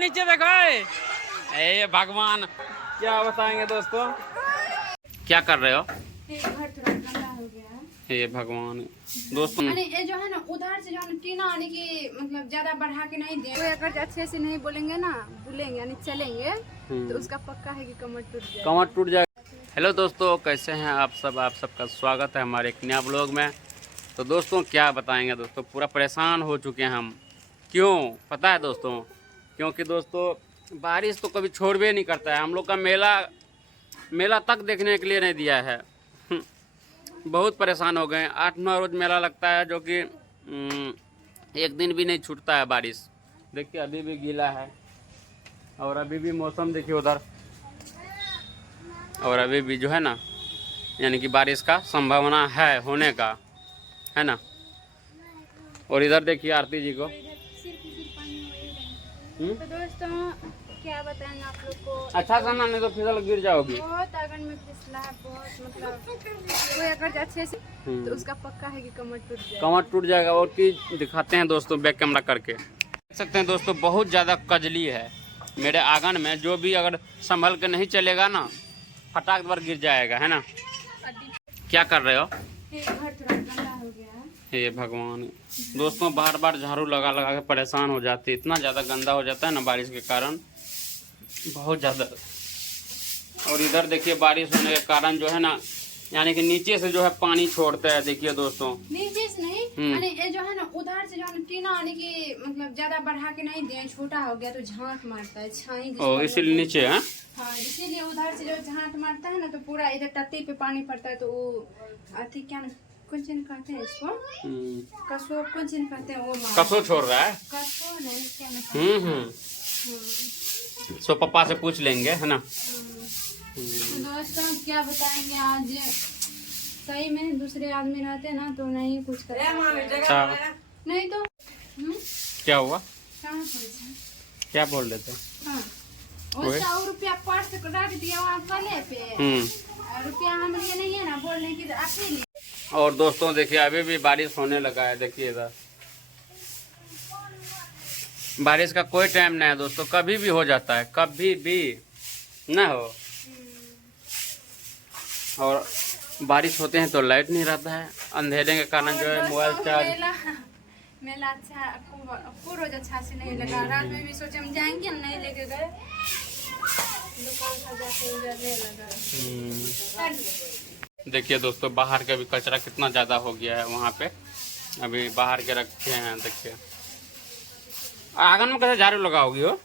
नीचे देखो। ए भगवान, क्या बताएंगे दोस्तों, क्या कर रहे हो? घर थोड़ा गंदा हो गया है। हे भगवान दोस्तों, ये जो है ना उधर से जो है टीना आने की मतलब ज्यादा बढ़ा के नहीं दे, अगर अच्छे से नहीं बोलेंगे ना, बोलेंगे यानी चलेंगे तो उसका पक्का है कि कमर टूट जाएगा। कमर टूट जाएगा। हेलो दोस्तों, कैसे हैं आप सब? आप सबका स्वागत है हमारे एक नया ब्लॉग में। तो दोस्तों क्या बताएंगे दोस्तों, पूरा परेशान हो चुके हैं हम। क्यों पता है दोस्तों? क्योंकि दोस्तों बारिश तो कभी छोड़बे नहीं करता है। हम लोग का मेला तक देखने के लिए नहीं दिया है। बहुत परेशान हो गए। 8-9 रोज मेला लगता है, जो कि एक दिन भी नहीं छूटता है बारिश। देखिए अभी भी गीला है और अभी भी मौसम देखिए उधर, और अभी भी जो है ना, यानी कि बारिश का संभावना है होने का, है ना। और इधर देखिए आरती जी को। तो दोस्तों क्या बताएंगे आप लोग को, अच्छा सामान नहीं तो फिसल गिर जाओगी। बहुत आंगन में फिसला है, बहुत मतलब कोई अगर अच्छे से तो उसका पक्का है कि कमर टूट जाएगा। कमर टूट जाएगा। और की दिखाते हैं दोस्तों बैक कैमरा करके, देख सकते हैं दोस्तों, बहुत ज़्यादा कजली है मेरे आंगन में। जो भी अगर संभल के नहीं चलेगा ना, फटाक पर गिर जाएगा, है ना। क्या कर रहे हो? घर थोड़ा गंदा हो गया है। हे भगवान दोस्तों, बार बार झाड़ू लगा लगा के परेशान हो जाती है। इतना ज़्यादा गंदा हो जाता है ना बारिश के कारण, बहुत ज़्यादा। और इधर देखिए बारिश होने के कारण जो है ना, यानी कि नीचे से जो है पानी छोड़ता है। देखिए दोस्तों, नीचे से नहीं, ये जो है ना उधर से जो है टीना आने की मतलब ज्यादा बढ़ा के नहीं दे, छोटा हो गया तो झांक मारता है, छाई। ओ इसीलिए नीचे है। हाँ, इसीलिए उधर से जो झांक मारता है ना, तो पूरा इधर टट्टी पे पानी पड़ता है। तो वो अति क्या कौन चीज कहते हैं इसको, कसो कौन चीज कहते हैं, वो कसो छोड़ रहा है। कसो नहीं क्या सो पापा से पूछ लेंगे, है ना। दोस्तों क्या बताएंगे, आज सही में दूसरे आदमी रहते ना तो नहीं कुछ करते, नहीं तो क्या हुआ, कहाँ क्या बोल रहे थे? हाँ, वो 100 रुपया पर्स रख दिया वहाँ गले पे, रुपया हमारे लिए नहीं है ना, बोलने की आपके लिए। और दोस्तों देखिए अभी भी बारिश होने लगा है। देखिए इधर बारिश का कोई टाइम नहीं है दोस्तों, कभी भी हो जाता है, कभी भी ना हो। और बारिश होते हैं तो लाइट नहीं रहता है, अंधेरे के कारण जो है मोबाइल चार्ज। मेला अच्छा आपको रोज अच्छा से नहीं लगा। रात में भी सोचे हम जाएंगे, नहीं लेके गए, दुकान सजा के उजरने लगा। देखिए दोस्तों बाहर का भी कचरा कितना ज़्यादा हो गया है वहाँ पे, अभी बाहर के रखे हैं। देखिए आंगन में कैसे झाड़ू लगाओगी हो?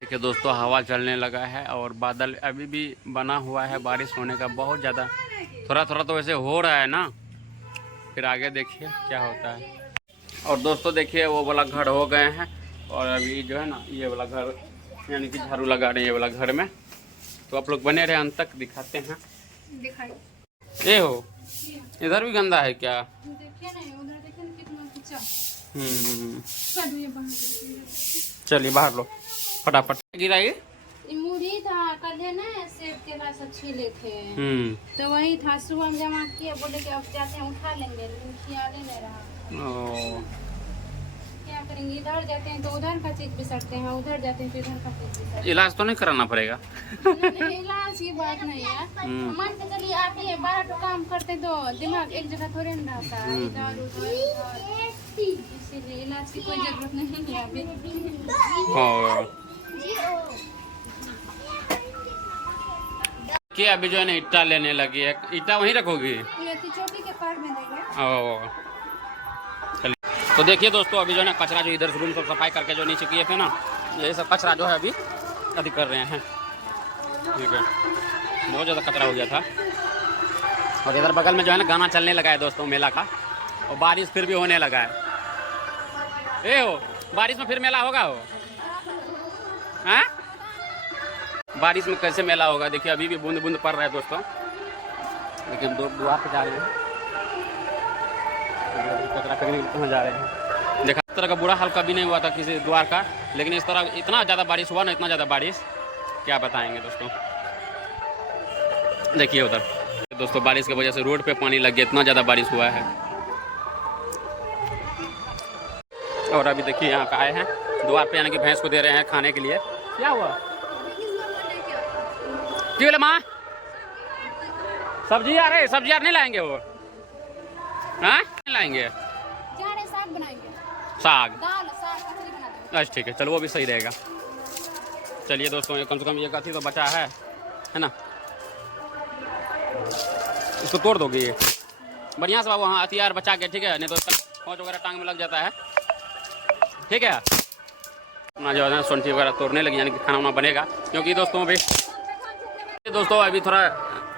देखिए दोस्तों हवा चलने लगा है और बादल अभी भी बना हुआ है बारिश होने का, बहुत ज़्यादा। थोड़ा थोड़ा तो वैसे हो रहा है ना, फिर आगे देखिए क्या होता है। और दोस्तों देखिए वो वाला घर हो गए हैं, और अभी जो है ना ये वाला घर, यानी कि झाड़ू लगा रहे हैं ये वाला घर में। तो आप लोग बने रहे, अंत तक दिखाते हैं। दिखाई ये हो, इधर भी गंदा है क्या? देखिए ना, उधर देखिए ना कितना किचड़। चलिए बाहर लो फटाफट। गिराइए, मूढ़ी था कल है ना, सेब के रस छीले थे, तो वही था, सुबह में जमा किए, बोले कि अब जाते हैं उठा लेंगे, लेकिन ख्याल ही नहीं रहा। क्या करेंगे, इधर जाते हैं तो उधर का चीज बिसरते हैं, उधर जाते हैं तो इधर का चीज बिसरते हैं। इलाज तो नहीं कराना पड़ेगा? नहीं, इलाज की बात नहीं है। मान के चलिए आप ही 12 तो काम करते तो दिमाग एक जगह थोड़े न रहता है, इधर उधर, इसीलिए इलाज की कोई जरूरत नहीं है अभी। क्या अभी जो है ना ईटा लेने लगी है, ईटा वहीं रखोगी? चोटी के पार में देंगे। चलिए तो देखिए दोस्तों अभी जो है ना कचरा जो इधर रूम को सफाई करके जो नीचे किए थे ना, यही सब कचरा जो है अभी अधिक कर रहे हैं। ठीक है, बहुत ज़्यादा कचरा हो गया था। और इधर बगल में जो है ना गाना चलने लगा है दोस्तों मेला का, और बारिश फिर भी होने लगा है। ए हो, बारिश में फिर मेला होगा हो? हाँ, बारिश में कैसे मेला होगा? देखिए अभी भी बूंद बूंद पड़ रहा है दोस्तों, लेकिन द्वार पे जा रहे हैं, कचरा फेंकने कहाँ जा रहे हैं। देखा इस तरह का बुरा हाल कभी नहीं हुआ था किसी द्वार का, लेकिन इस तरह इतना ज़्यादा बारिश हुआ ना, इतना ज़्यादा बारिश क्या बताएंगे दोस्तों। देखिए उधर दोस्तों बारिश की वजह से रोड पे पानी लग गया, इतना ज़्यादा बारिश हुआ है। और अभी देखिए यहाँ का आए हैं द्वार पे, यानी कि भैंस को दे रहे हैं खाने के लिए। क्या हुआ? क्यों माँ सब्जी आ रही? सब्जी यार नहीं लाएंगे वो? हाँ नहीं लाएंगे, साग बनाएंगे, साग। साग अच्छा ठीक है, चलो वो भी सही रहेगा। चलिए दोस्तों कम से कम ये कथी तो बचा है ना, इसको तोड़ दोगे ये बढ़िया से बाबू। हाँ हथियार बचा के, ठीक है, नहीं तो खोज वगैरह टांग में लग जाता है। ठीक है, अपना जो है सोंठी वगैरह तोड़ने लगी, यानी कि खाना वाना बनेगा। क्योंकि दोस्तों अभी थोड़ा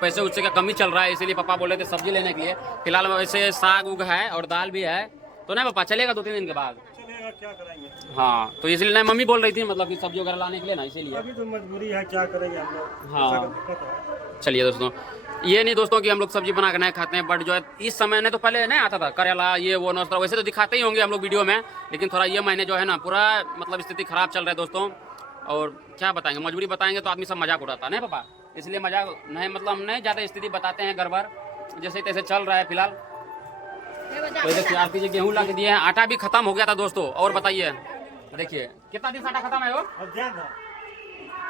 पैसे उससे का कमी चल रहा है, इसीलिए पापा बोले थे सब्जी लेने के लिए। फिलहाल वैसे साग उग है और दाल भी है, तो नहीं पापा चलेगा 2-3 दिन के बाद? चलेगा, क्या करेंगे। हाँ तो इसलिए नहीं, मम्मी बोल रही थी मतलब कि सब्जी वगैरह लाने के लिए ना, इसीलिए। अभी तो मजबूरी है, क्या करेंगे हम लोग। हाँ चलिए दोस्तों, ये नहीं दोस्तों कि हम लोग सब्जी बना के नहीं खाते हैं, बट जो है इस समय ने तो पहले नहीं आता था करेला ये वो नौसरा, वैसे तो दिखाते ही होंगे हम लोग वीडियो में, लेकिन थोड़ा ये महीने जो है ना पूरा मतलब स्थिति खराब चल रहा है दोस्तों। और क्या बताएंगे, मजबूरी बताएंगे तो आदमी सब मजाक उड़ाता है, नहीं पापा? इसलिए मजाक नहीं, मतलब हम नहीं ज़्यादा स्थिति बताते हैं गड़बड़, जैसे तैसे चल रहा है फिलहाल। तो देखिए आरती जी गेहूँ ला के दिए हैं, आटा भी खत्म हो गया था दोस्तों। और बताइए, देखिए कितना दिन से आटा खत्म है वो,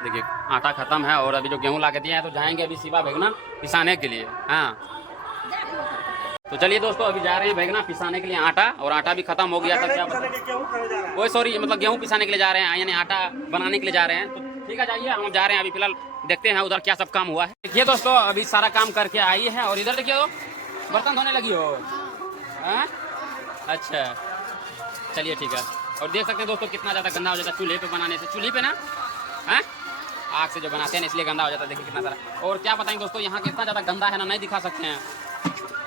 देखिए आटा खत्म है। और अभी जो गेहूँ ला के दिए हैं तो जाएंगे अभी शिवा भेगना पिसाने के लिए। हाँ तो चलिए दोस्तों अभी जा रहे हैं भेगना पिसाने के लिए आटा, और आटा भी खत्म हो गया था। क्या वो सॉरी मतलब गेहूँ पिसाने के लिए जा रहे हैं, यानी आटा बनाने के लिए जा रहे हैं। तो ठीक है जाइए, हम जा रहे हैं अभी फिलहाल, देखते हैं उधर क्या सब काम हुआ है। देखिए दोस्तों अभी सारा काम करके आई है, और इधर देखिए बर्तन धोने लगी हो। हाँ अच्छा चलिए ठीक है। और देख सकते हैं दोस्तों कितना ज़्यादा गंदा हो जाता है चूल्हे पे बनाने से, चूल्हे पे ना हाँ आग से जो बनाते हैं इसलिए गंदा हो जाता है। देखिए कितना सारा। और क्या बताएंगे दोस्तों यहाँ कितना ज़्यादा गंदा है ना, नहीं दिखा सकते हैं,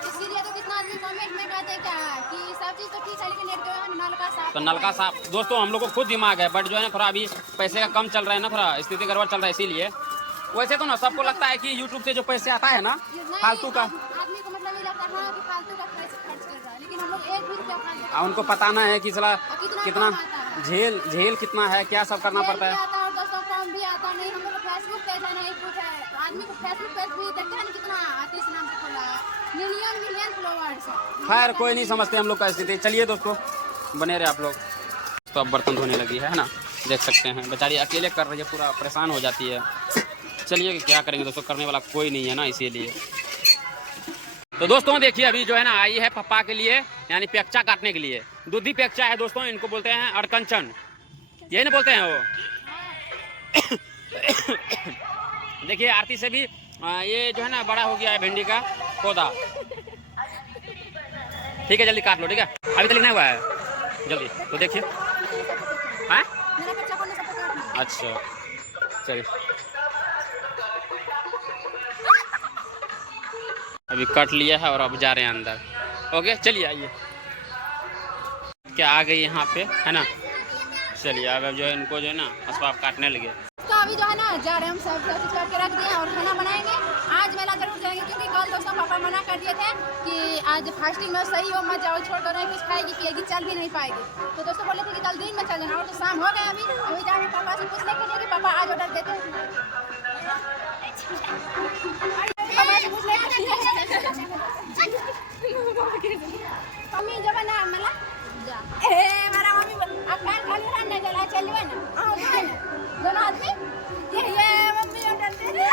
इसीलिए तो कितना आदमी कमेंट में कहते हैं क्या कि सब चीज़ तो ठीक है लेकिन एक जो है नलका साफ। तो नलका साफ दोस्तों हम लोग को खुद दिमाग है, बट जो है ना थोड़ा अभी पैसे का कम चल रहा है ना, थोड़ा स्थिति गड़बड़ चल रहा है इसीलिए। वैसे तो ना सबको लगता है कि यूट्यूब से जो पैसे आता है ना फालतू का, आदमी को मतलब ये लगता है कि फालतू का पैसे खर्च कर रहा है, लेकिन हम लोग 1 भी रुपया फालतू उनको पता ना है कि सला कितना झेल कितना है, क्या सब करना पड़ता है। और दोस्तों काम भी आता नहीं, हम लोग फेसबुक पेज है नहीं कुछ है, तो आदमी को फेसबुक पेज भी देखते हैं कितना आतिश नाम से खुला है, मिलियन फॉलोअर्स। खैर कोई नहीं समझते हम लोग का स्थिति। चलिए दोस्तों बने रहे आप लोग। तो अब बर्तन धोने लगी है ना, देख सकते हैं बेचारी अकेले कर रही है, पूरा परेशान हो जाती है। चलिए क्या करेंगे दोस्तों, करने वाला कोई नहीं है ना इसीलिए। तो दोस्तों देखिए अभी जो है ना आई है पप्पा के लिए, यानी पेक्चा काटने के लिए। दूधी पेक्चा है दोस्तों, इनको बोलते हैं अड़कंचन, यही ना बोलते हैं वो। देखिए आरती से भी ये जो है ना बड़ा हो गया है भिंडी का पौधा। ठीक है जल्दी काट लो, ठीक है अभी तक नहीं हुआ है, जल्दी। तो देखिए हाँ अच्छा चलिए अभी कट लिया है और अब जा रहे हैं अंदर। ओके चलिए आइए, क्या आ गई यहाँ पे है ना। चलिए अब जो है इनको जो है ना असबाब काटने लगे। तो अभी जो है ना जा रहे हैं हम सब चीज़ करके रख दिए और खाना बनाएंगे। आज मेला जरूर जाएंगे क्योंकि कल दोस्तों पापा मना कर दिए थे कि आज फास्टिंग में सही हो मत जाओ, छोड़ दो, नहीं कुछ खाएगी पिएगी चल भी नहीं पाएगी। तो दोस्तों बोले थे कि कल दिन में चल जाना, और तो शाम हो गया अभी जाएंगे पापा से पूछने के लिए कि पापा आज ऑर्डर देते हैं। मम्मी जब ना मला ए मारा मम्मी अपन खाली रहने चला चलवे ना आओ ना दोनों आदमी ये मम्मी ऑर्डर दे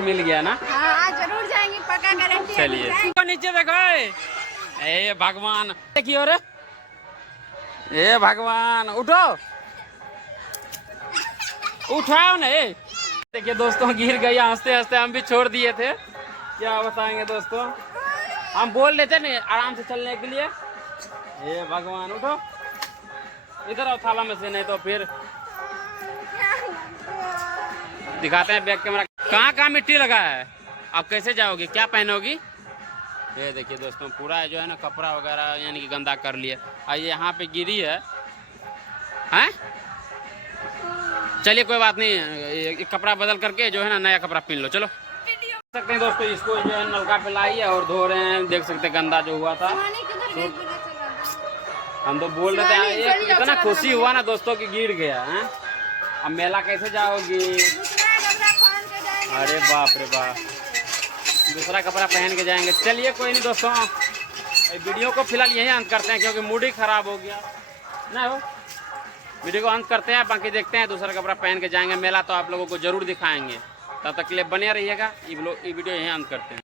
मिल गया ना। हाँ आज जरूर जाएंगे पक्का गारंटी। चलिए नीचे देखो ए भगवान, देखिए रे ए भगवान उठो उठाओ ना। देखिए दोस्तों गिर गई, हंसते हंसते हम भी छोड़ दिए थे। क्या बताएंगे दोस्तों, हम बोल रहे थे ना आराम से चलने के लिए। ये भगवान उठो, इधर आओ थाला में से, नहीं तो फिर दिखाते हैं बैक कैमरा। कहाँ कहाँ मिट्टी लगा है, आप कैसे जाओगी, क्या पहनोगी। ये देखिए दोस्तों पूरा जो है ना कपड़ा वगैरह यानी कि गंदा कर लिए। ये यहाँ पे गिरी है हैं। चलिए कोई बात नहीं, एक कपड़ा बदल करके जो है ना नया कपड़ा पहन लो। चलो देख सकते हैं दोस्तों इसको जो है नलका पे लाई है और धो रहे हैं, देख सकते हैं गंदा जो हुआ था। तो हम तो बोल रहे थे इतना खुशी हुआ ना दोस्तों कि गिर गया है। अब मेला कैसे जाओगी। अरे बाप रे बाप, दूसरा कपड़ा पहन के जाएंगे। चलिए कोई नहीं दोस्तों, वीडियो को फिलहाल यही अंत करते हैं क्योंकि मूड ही ख़राब हो गया ना। हो वीडियो को अंत करते हैं, बाकी देखते हैं दूसरा कपड़ा पहन के जाएंगे मेला, तो आप लोगों को ज़रूर दिखाएंगे। तब तक के लिए बने रहिएगा। ये वीडियो यहीं अंत करते हैं।